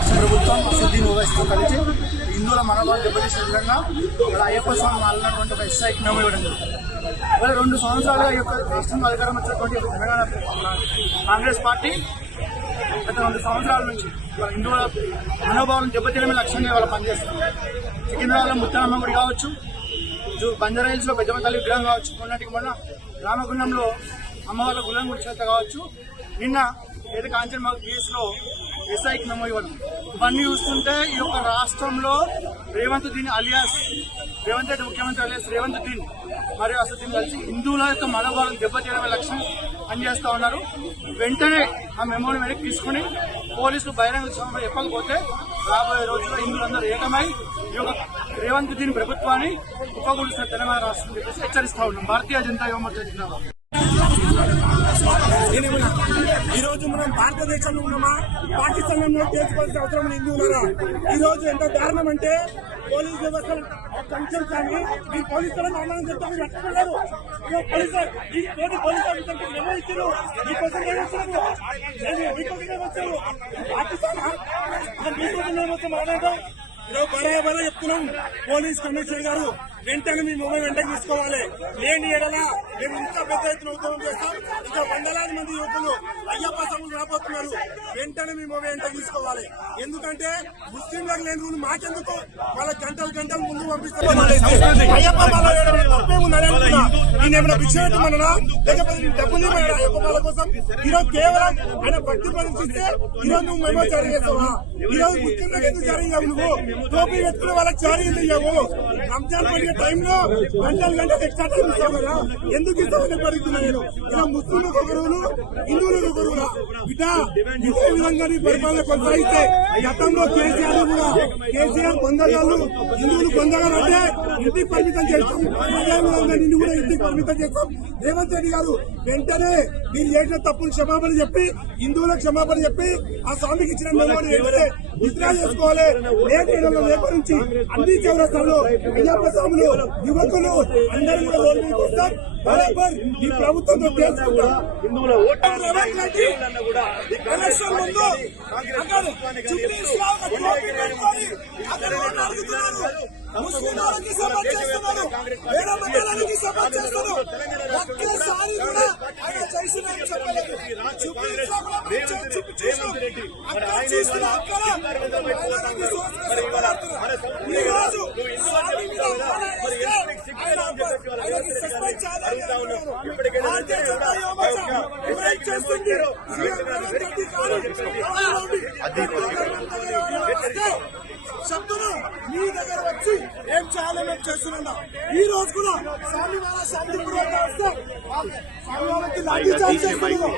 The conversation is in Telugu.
రాష్ట్ర ప్రభుత్వం సుద్దీన్ ఓవైసీతో కలిసి హిందువుల మనోభావాలు దెబ్బతీసే విధంగా వాళ్ళ అయ్యప్ప స్వామి మాలినటువంటి ఒక ఎస్ఐకి నమ్మి ఇవ్వడం జరుగుతుంది. 2 సంవత్సరాలుగా ఈ యొక్క రాష్ట్రంలో అధికారం వచ్చినటువంటి తెలంగాణ కాంగ్రెస్ పార్టీ గత 2 సంవత్సరాల నుంచి హిందువుల మనోభావాలను దెబ్బతీయడమే లక్ష్యంగా వాళ్ళు పనిచేస్తున్నారు. సికింద్రాబాద్లో ముత్తానమ్మ గుడి కావచ్చు, బంజారాహిల్స్లో పెద్దమ్మ తల్లి విగ్రహం కావచ్చు, మొన్నటికి మొన్న రామగుండంలో అమ్మవార్ల గులం గుడి చేత కావచ్చు, నిన్న ఏదో కాంచనమాగ కేసులో ఎస్ఐకి నమో ఇవ్వడం, ఇవన్నీ చూస్తుంటే ఈ యొక్క రాష్ట్రంలో రేవంత్ రెడ్డి ముఖ్యమంత్రి అలియాస్ రేవంత్ దీన్ మరియు అసదుద్దీన్ కలిసి హిందువుల యొక్క మనోభావాలను దెబ్బతీయడమే లక్ష్యం పనిచేస్తూ ఉన్నారు. వెంటనే ఆ మెమోని వెనక్కి తీసుకుని పోలీసులు బహిరంగ క్షమాపణ చెప్పకపోతే రాబోయే రోజుల్లో హిందువులందరూ ఏకమై ఈ యొక్క రేవంత్ దీన్ ప్రభుత్వాన్ని కుప్పగొలుస్తున్న తెలంగాణ రాష్ట్రం చెప్పేసి హెచ్చరిస్తా ఉన్నాం. భారతీయ జనతా యువ మోర్చా జిందాబాద్. ఈ రోజు మనం భారతదేశంలో ఉన్నామా, పాకిస్తాన్లో చేసుకోవాల్సిన అవసరం హిందువులరా? ఈ రోజు ఎంత దారుణం అంటే పోలీస్ వ్యవస్థ కంచెం కానీ ఈ పోలీసులను ఆనందం చెప్తా మీరు అట్టలేదు. పోలీసు ఆఫీసర్కి ఏమో ఇచ్చారు, మీకోసం ఏమొచ్చారు, మీకోసం ఏమొచ్చారు పాకిస్తాన్ మీకోసం ఏమొచ్చాం ఆనందం. ఈరోజు బరాబరా చెప్తున్నాం, పోలీస్ కమిషనర్ గారు వెంటనే మీ మొబైల్ వెంటనే తీసుకోవాలి. లేని ఎడలా మేము ఇంకా పెద్ద ఎత్తున ఉద్యమం చేస్తాం. ఇంకా వందలాది మంది యువకులు అయ్యప్ప స్వాములు రాబోతున్నారు. వెంటనే మీ మొబైల్ వెంటనే తీసుకోవాలి. ఎందుకంటే ముస్లింలకు లేని రూలు మాకెందుకు, వాళ్ళ గంటలు ముందు పంపిస్తారు. అయ్యప్ప నేను ఏమైనా భిక్ష పెట్టమన్నా, లేకపోతే డబ్బులు అయ్యప్ప వాళ్ళ కోసం ఈరోజు కేవలం ఆయన భక్తి ప్రదర్శిస్తే ఈరోజు నువ్వు మెమో జారీ చేస్తావా? ఈరోజు ముస్లింలకు ఎందుకు జారీ అయ్యావు? నువ్వు టోపీ పెట్టుకుని వాళ్ళకి జారీ అయ్యావు. రంజాన్ పండుగ టైంలో గంటలు ఎక్స్ట్రా టైం ఇస్తావు కదా, ఎందుకు ఇస్తామని అడుగుతున్నా నేను. ఇలా ముస్లింలకు ఒక రోజు, హిందువులకు ఒక రోజులా బిడ్డ ఇదే విధంగా నీ పరిపాలన కొనసాగిస్తే గతంలో కేసీఆర్ పొందగాళ్ళు హిందువులు పొందగాలు అంటే ఇంటికి పరిమితం చేస్తాం. అదే విధంగా నిన్ను కూడా ఇంటికి పరిమితం చేస్తాం. రేవంత్ రెడ్డి గారు వెంటనే మీరు చేసిన తప్పులు క్షమాపణ చెప్పి, హిందువులకు క్షమాపణ చెప్పి ఆ స్వామికి ఇచ్చిన మెమోని వెంటనే విత్డ్రా చేసుకోవాలి. రేపటి నుంచి అన్ని చౌరస్తాల్లో అయ్యప్ప స్వాములు యువకులు అందరూ కూడా రోడ్డు మీద వస్తాం. బరాబర్ ఈ ప్రభుత్వంతో చేసుకుంటాం. ఎలక్షన్ ముందు ముస్లిం వాళ్ళకి సపోర్ట్ చేస్తున్నారు, వేరే మతాలకి సపోర్ట్ చేస్తున్నారు. ఒక్కసారి కూడా ఆయన చేసిన చెప్పలేదు. ఈ రోజు శబ్దను మీ దగ్గర వచ్చి ఏం చేయాలో మేము చేస్తున్నా. ఈ రోజు కూడా స్వామి వాళ్ళ శాంతిపురం వస్తే స్వామి వాళ్ళకి లాఠీ చార్జ్ చేస్తున్నారు.